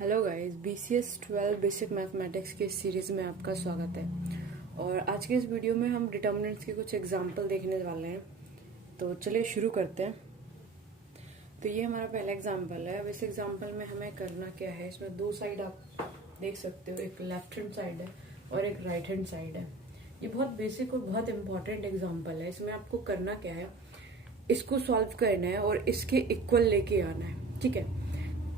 Hello guys, BCS 12 basic mathematics की इस series में आपका स्वागत है। और आज के इस वीडियो में हम डिटर्मिनेंट्स के कुछ एग्जांपल देखने वाले हैं। तो चलिए शुरू करते हैं। तो ये हमारा पहला एग्जांपल है। अब इस एग्जांपल में हमें करना क्या है, इसमें दो साइड आप देख सकते हो, एक लेफ्ट हैंड साइड है और एक राइट हैंड साइड है। ये बहुत बेसिक और बहुत इंपॉर्टेंट एग्जाम्पल है। इसमें आपको करना क्या है, इसको सॉल्व करना है और इसके इक्वल लेके आना है। ठीक है,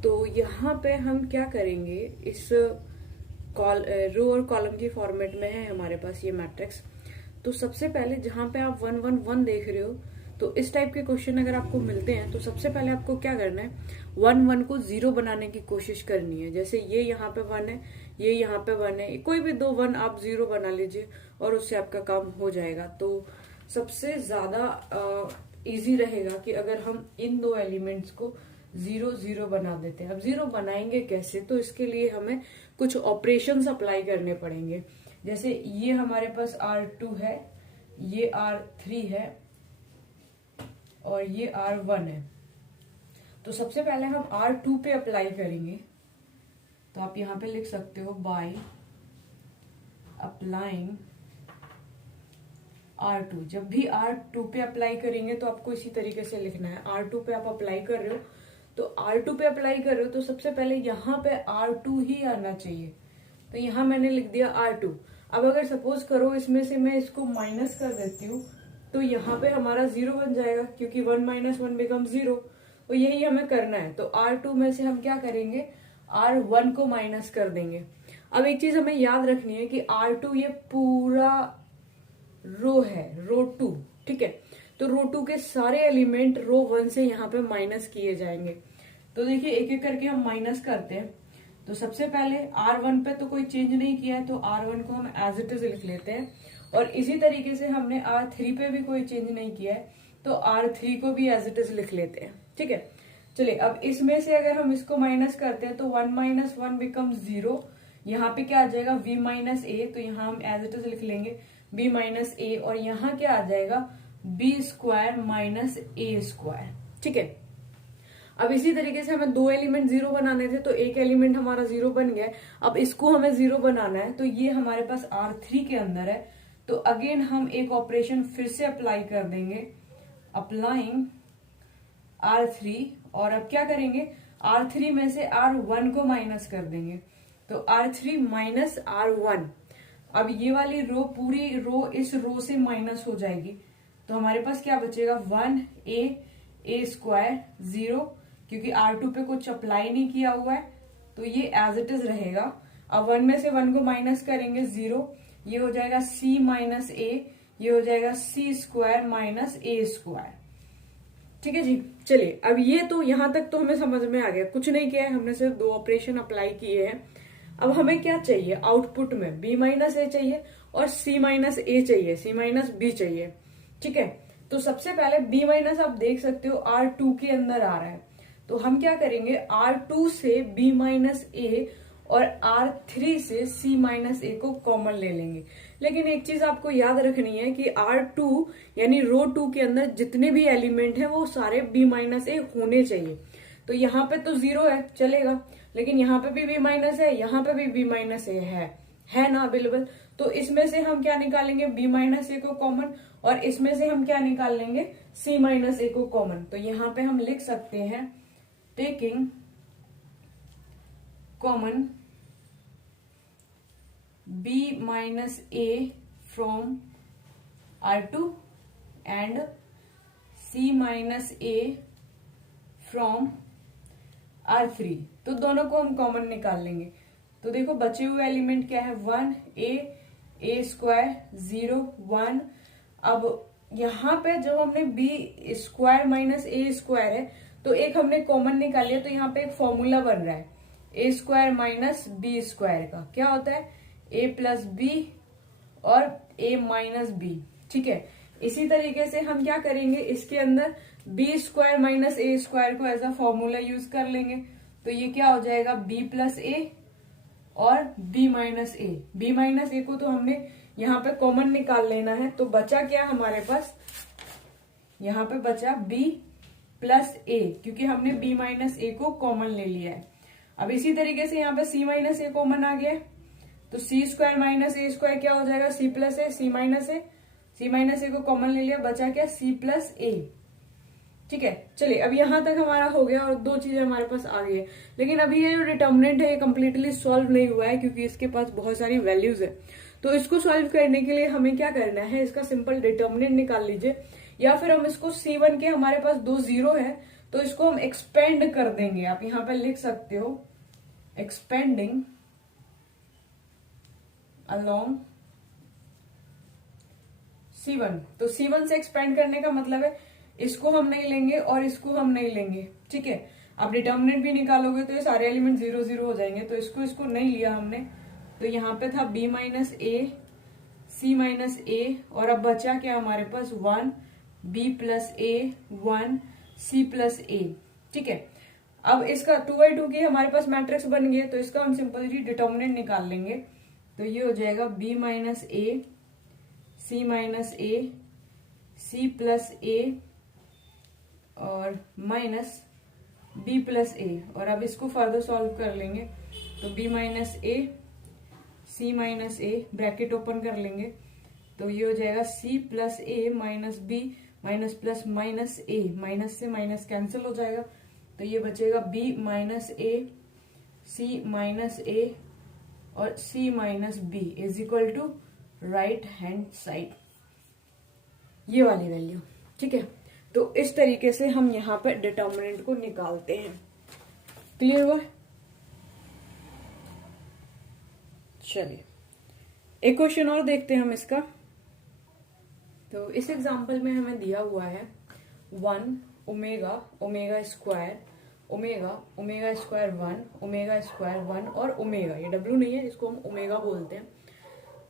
तो यहाँ पे हम क्या करेंगे, इस रो और कॉलम की फॉर्मेट में है हमारे पास ये मैट्रिक्स। तो सबसे पहले जहां पे आप 1 1 1 देख रहे हो, तो इस टाइप के क्वेश्चन अगर आपको मिलते हैं तो सबसे पहले आपको क्या करना है, 1 1 को 0 बनाने की कोशिश करनी है। जैसे ये यहाँ पे 1 है, ये यहाँ पे 1 है, कोई भी दो 1 आप 0 बना लीजिए और उससे आपका काम हो जाएगा। तो सबसे ज्यादा इजी रहेगा कि अगर हम इन दो एलिमेंट्स को 0 0 बना देते हैं। अब 0 बनाएंगे कैसे, तो इसके लिए हमें कुछ ऑपरेशंस अप्लाई करने पड़ेंगे। जैसे ये हमारे पास R2 है, ये R3 है और ये R1 है। तो सबसे पहले हम R2 पे अप्लाई करेंगे। तो आप यहां पे लिख सकते हो बाय अप्लाइंग R2। जब भी R2 पे अप्लाई करेंगे तो आपको इसी तरीके से लिखना है। R2 पे आप अप्लाई कर रहे हो, तो R2 पे अप्लाई कर रहे हो तो सबसे पहले यहाँ पे R2 ही आना चाहिए। तो यहाँ मैंने लिख दिया R2। अब अगर सपोज करो इसमें से मैं इसको माइनस कर देती हूँ, तो यहाँ पे हमारा 0 बन जाएगा, क्योंकि 1 - 1 बिकम 0। तो यही हमें करना है। तो R2 में से हम क्या करेंगे, R1 को माइनस कर देंगे। अब एक चीज हमें याद रखनी है कि R2 ये पूरा रो है, रो 2। ठीक है, तो रो 2 के सारे एलिमेंट रो 1 से यहाँ पे माइनस किए जाएंगे। तो देखिए एक एक करके हम माइनस करते हैं। तो सबसे पहले R1 पे तो कोई चेंज नहीं किया है, तो R1 को हम एज इट इज लिख लेते हैं। और इसी तरीके से हमने R3 पे भी कोई चेंज नहीं किया है, तो R3 को भी एज इट इज लिख लेते हैं। ठीक है, चलिए अब इसमें से अगर हम इसको माइनस करते हैं तो 1 - 1 बिकम 0। यहाँ पे क्या आ जाएगा, V - A। तो यहाँ हम एज इट इज लिख लेंगे B - A, और यहाँ क्या आ जाएगा, B² - A²। ठीक है, अब इसी तरीके से हमें दो एलिमेंट 0 बनाने थे, तो एक एलिमेंट हमारा 0 बन गया है। अब इसको हमें 0 बनाना है, तो ये हमारे पास R3 के अंदर है। तो अगेन हम एक ऑपरेशन फिर से अप्लाई कर देंगे, अप्लाइंग R3। और अब क्या करेंगे, R3 में से R1 को माइनस कर देंगे। तो R3 - R1। अब ये वाली रो, पूरी रो इस रो से माइनस हो जाएगी। तो हमारे पास क्या बचेगा, 1A² 0, क्योंकि R2 पे कुछ अप्लाई नहीं किया हुआ है, तो ये एज इट इज रहेगा। अब 1 में से 1 को माइनस करेंगे 0, ये हो जाएगा C - A, ये हो जाएगा C² - A²। ठीक है जी, चलिए अब ये तो यहां तक तो हमें समझ में आ गया, कुछ नहीं किया है हमने, सिर्फ दो ऑपरेशन अप्लाई किए हैं। अब हमें क्या चाहिए, आउटपुट में B - A चाहिए और C - A चाहिए, C - B चाहिए। ठीक है, तो सबसे पहले B- आप देख सकते हो R2 के अंदर आ रहा है। तो हम क्या करेंगे, R2 से B - A और R3 से C - A को कॉमन ले लेंगे। लेकिन एक चीज आपको याद रखनी है कि R2 यानी रो 2 के अंदर जितने भी एलिमेंट हैं वो सारे B - A होने चाहिए। तो यहाँ पे तो 0 है, चलेगा, लेकिन यहाँ पे भी B- है, यहाँ पे भी B - A है ना अवेलेबल। तो इसमें से हम क्या निकालेंगे, B - A को कॉमन, और इसमें से हम क्या निकाल लेंगे, C - A को कॉमन। तो यहाँ पे हम लिख सकते हैं, taking common B - A from R2 and C - A from R3। तो दोनों को हम कॉमन निकाल लेंगे। तो देखो बचे हुए एलिमेंट क्या है, 1A² 0 1। अब यहाँ पे जब हमने B² - A² है, तो एक हमने कॉमन निकाल लिया, तो यहाँ पे एक फॉर्मूला बन रहा है A² - B² का। क्या होता है, A + B और A - B। ठीक है, इसी तरीके से हम क्या करेंगे, इसके अंदर B² - A² को एज अ फॉर्मूला यूज कर लेंगे। तो ये क्या हो जाएगा, B + A और B - A। B - A को तो हमने यहाँ पे कॉमन निकाल लेना है। तो बचा क्या हमारे पास, यहाँ पे बचा B + A, क्योंकि हमने B - A को कॉमन ले लिया है। अब इसी तरीके से यहाँ पे c माइनस ए कॉमन आ गया, तो सी स्क्वायर माइनस ए स्क्वायर क्या हो जाएगा, सी प्लस ए, सी माइनस ए को कॉमन ले लिया, बचा क्या, सी प्लस ए। ठीक है, चलिए अब यहां तक हमारा हो गया और दो चीजें हमारे पास आ गई है। लेकिन अभी ये जो डिटर्मिनेंट है ये कंप्लीटली सॉल्व नहीं हुआ है, क्योंकि इसके पास बहुत सारी वैल्यूज है। तो इसको सॉल्व करने के लिए हमें क्या करना है, इसका सिंपल डिटर्मिनेंट निकाल लीजिए, या फिर हम इसको C1 के, हमारे पास दो जीरो है तो इसको हम एक्सपेंड कर देंगे। आप यहां पर लिख सकते हो एक्सपेंडिंग अलोंग C1। तो C1 से एक्सपेंड करने का मतलब है इसको हम नहीं लेंगे और इसको हम नहीं लेंगे। ठीक है, अब डिटर्मिनेंट भी निकालोगे तो ये सारे एलिमेंट 0 0 हो जाएंगे, तो इसको नहीं लिया हमने, तो यहाँ पे था b minus A, C minus A, और अब बचा क्या हमारे पास 1 b प्लस ए, 1 c प्लस ए। ठीक है, अब इसका 2/2 की हमारे पास मैट्रिक्स बन गया, तो इसका हम सिंपल जी डिटर्मिनेंट निकाल लेंगे। तो ये हो जाएगा b minus A, C minus A, C plus ए और माइनस b प्लस ए। और अब इसको फर्दर सॉल्व कर लेंगे, तो b minus A, C minus A, bracket open कर लेंगे, तो ये हो जाएगा c plus A minus b minus plus minus A, minus से माइनस कैंसिल हो जाएगा, तो ये बचेगा b minus A, C minus A और c minus b is equal to right hand side, ये वाली वैल्यू। ठीक है, तो इस तरीके से हम यहां पे डिटर्मिनेंट को निकालते हैं। क्लियर हुआ? चलिए एक क्वेश्चन और देखते हैं हम इसका। तो इस एग्जांपल में हमें दिया हुआ है 1 omega omega square omega omega square 1 omega square 1 और ओमेगा, ये डब्ल्यू नहीं है, इसको हम ओमेगा बोलते हैं।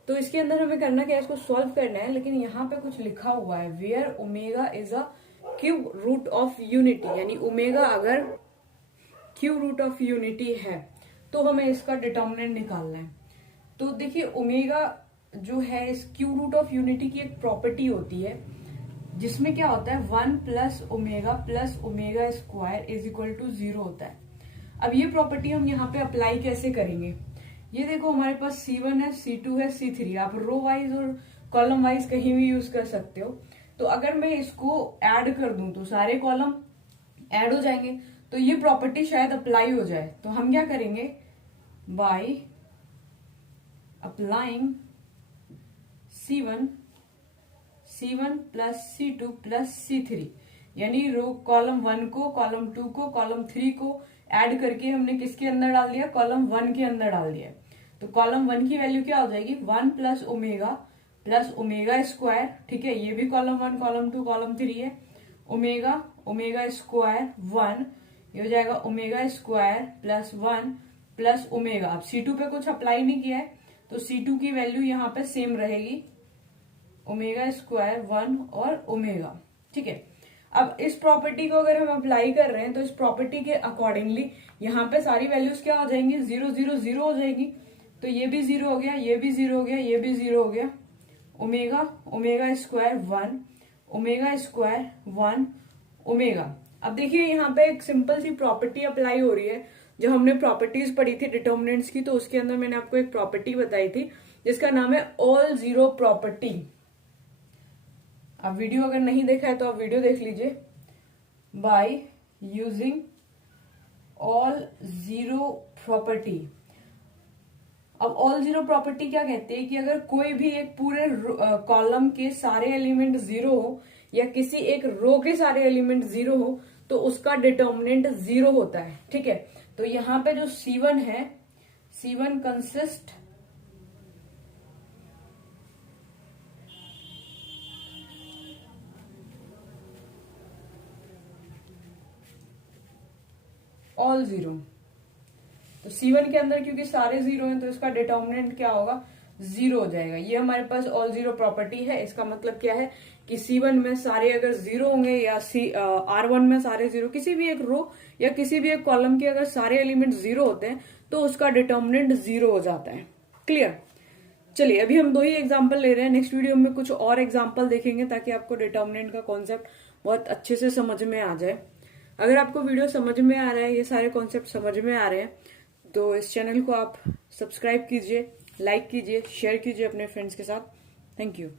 तो इसके अंदर हमें करना क्या है, इसको सॉल्व करना है, लेकिन यहाँ पे कुछ लिखा हुआ है where omega is a cube root of unity, यानी ओमेगा अगर क्यूब रूट ऑफ यूनिटी है तो हमें इसका डिटर्मिनेंट निकालना है। तो देखिए ओमेगा जो है इस क्यूब रूट ऑफ यूनिटी की एक प्रॉपर्टी होती है, जिसमें क्या होता है 1 plus omega square is equal to 0 होता है। अब ये प्रॉपर्टी हम यहाँ पे अप्लाई कैसे करेंगे, ये देखो हमारे पास C1 है, C2 है, C3, आप रो वाइज और कॉलम वाइज कहीं भी यूज कर सकते हो। तो अगर मैं इसको ऐड कर दूं तो सारे कॉलम ऐड हो जाएंगे, तो ये प्रॉपर्टी शायद अप्लाई हो जाए। तो हम क्या करेंगे, by applying C1 plus C2 plus C3, यानी रो कॉलम 1 को, कॉलम 2 को, कॉलम 3 को ऐड करके हमने किसके अंदर डाल दिया, कॉलम 1 के अंदर डाल दिया। तो कॉलम 1 की वैल्यू क्या हो जाएगी, 1 प्लस ओमेगा स्क्वायर। ठीक है, ये भी कॉलम 1, कॉलम 2, कॉलम 3 है। ओमेगा स्क्वायर 1, ये हो जाएगा omega square plus 1 plus omega. अब C2 पे कुछ अप्लाई नहीं किया है, तो C2 की वैल्यू यहाँ पे सेम रहेगी, ओमेगा स्क्वायर 1 और ओमेगा। ठीक है, अब इस प्रॉपर्टी को अगर हम अप्लाई कर रहे हैं तो इस प्रॉपर्टी के अकॉर्डिंगली यहाँ पे सारी वैल्यूज क्या हो जाएंगी, 0 0 0 हो जाएगी। तो ये भी 0 हो गया, ये भी 0 हो गया, ये भी 0 हो गया। Omega square 1, omega square 1 omega. अब देखिए यहाँ पे एक सिंपल सी प्रॉपर्टी अप्लाई हो रही है। जब हमने प्रॉपर्टीज पढ़ी थी डिटर्मिनेंट्स की, तो उसके अंदर मैंने आपको एक प्रॉपर्टी बताई थी जिसका नाम है ऑल जीरो प्रॉपर्टी। आप वीडियो अगर नहीं देखा है तो आप वीडियो देख लीजिए। By using all zero property. अब ऑल जीरो प्रॉपर्टी क्या कहते हैं कि अगर कोई भी एक पूरे कॉलम के सारे एलिमेंट 0 हो या किसी एक रो के सारे एलिमेंट 0 हो तो उसका डिटर्मिनेंट 0 होता है। ठीक है, तो यहां पे जो C1 है, C1 कंसिस्ट ऑल 0। तो C1 के अंदर क्योंकि सारे 0 हैं तो इसका डिटर्मिनेंट क्या होगा, 0 हो जाएगा। ये हमारे पास ऑल 0 प्रॉपर्टी है। इसका मतलब क्या है कि C1 में सारे अगर 0 होंगे या R1 में सारे 0, किसी भी एक रो या किसी भी एक कॉलम के अगर सारे एलिमेंट 0 होते हैं तो उसका डिटर्मिनेंट 0 हो जाता है। क्लियर? चलिए अभी हम 2 ही एग्जाम्पल ले रहे हैं, नेक्स्ट वीडियो में कुछ और एग्जाम्पल देखेंगे ताकि आपको डिटर्मिनेंट का कॉन्सेप्ट बहुत अच्छे से समझ में आ जाए। अगर आपको वीडियो समझ में आ रहा है, ये सारे कॉन्सेप्ट समझ में आ रहे हैं, तो इस चैनल को आप सब्सक्राइब कीजिए, लाइक कीजिए, शेयर कीजिए अपने फ्रेंड्स के साथ। Thank you.